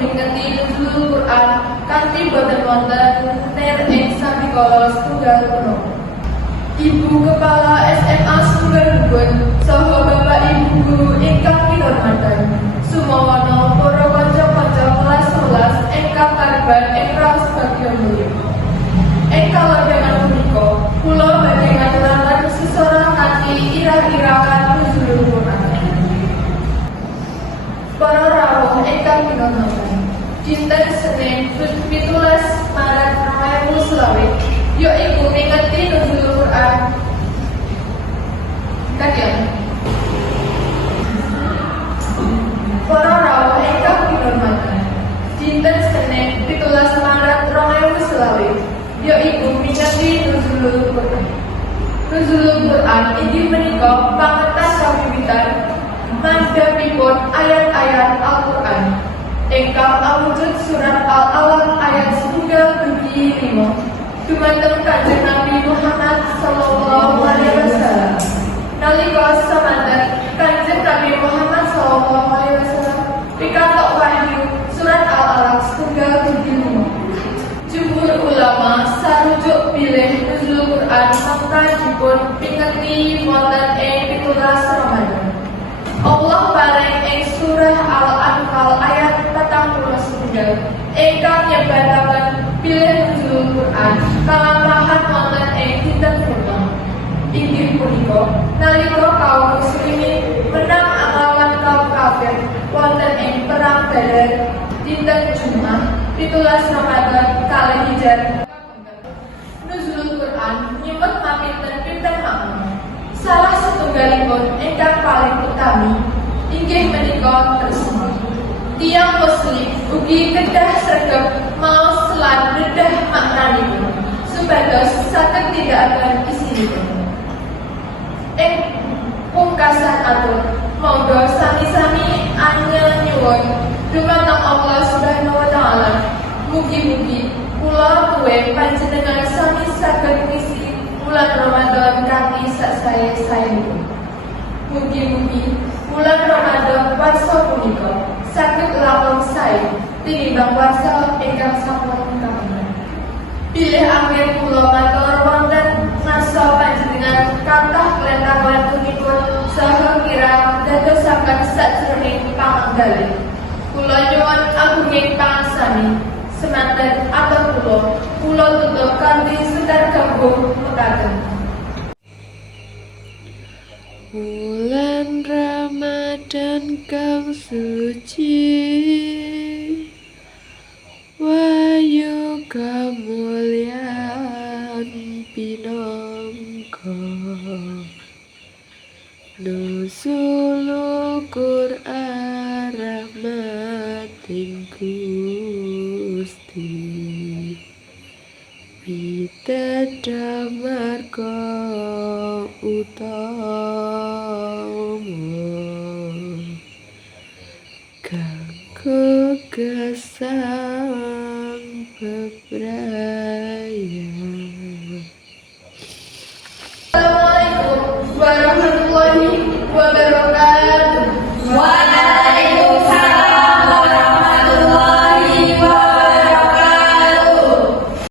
nuzul Quran kanthi boten wonten ner ing sabikala setunggal puno. Ibu Kepala SMA Sumberubun saha Bapak Ibu Guru ingkang kinurmatan. Sumawana para kanca-kanca kelas 11 ingkang kareban ing raos bagya mulya. Ing kalodhangan punika, kula badhe ngaturaken sesorah kanthi irah-irahan Quran. Para rawuh ingkang kinurmatan. Dinten Senin 17 Maret 2020 yaiku mingeti nuzul Quran. Kalian Para rawuh ingkang kinurmatan. Dinten Senin 17 Maret 2020 yaiku mingeti nuzul Quran. Nuzul Quran inggih menika ingkang awujud surat Al-Alaq ayat setunggal dugi lima. Dumateng kanjeng Nabi Muhammad sallallahu alaihi wasallam. Nalika samanten kanjeng Nabi Muhammad sallallahu alaihi wasallam pikantuk wahyu surat Al-Alaq setunggal dugi lima. Jumhur ulama sarujuk bilih nuzul Quran maka dipun pingeti wonten ing 17 Ramadan. Allah paring ing surah Al-Anfal ayat Inggih punika nalika kaum muslimin menang nglawan kaum kafir wonten ing perang Badar dinten Jumat 17 Ramadan kalih Hijrah Nuzul Quran nyebut makinten pinten makna. Salah setunggalipun ingkang paling utami inggih menika tresna. Tiang muslim ugi kedah sregep maos lan dedah maknanipun supados saged tidak akan isinipun. Pungkasan atur monggo sami-sami anyel nyuwun. Dumateng Allah Subhanahu wa taala. Mugi-mugi kula tuwe panjenengan sami saged ngisi bulan Ramadan kanthi saya saya Mugi-mugi bulan Ramadan puasa punika saged langkung sae tinimbang puasa ingkang sampun. Pilih akhir kula matur wonten masa panjenengan kathah kelentang-kelentunipun saha panganggalih. Kula nyuwun agunging pangsani semanten atur kula kula tutup kanthi setar gembung mekaten. Bulan Ramadan kang suci Wayu kamulyan pinangka Nusulul Qur'an rahmating Gusti. Pitadah marga utama. Kanggo gesang bebrayan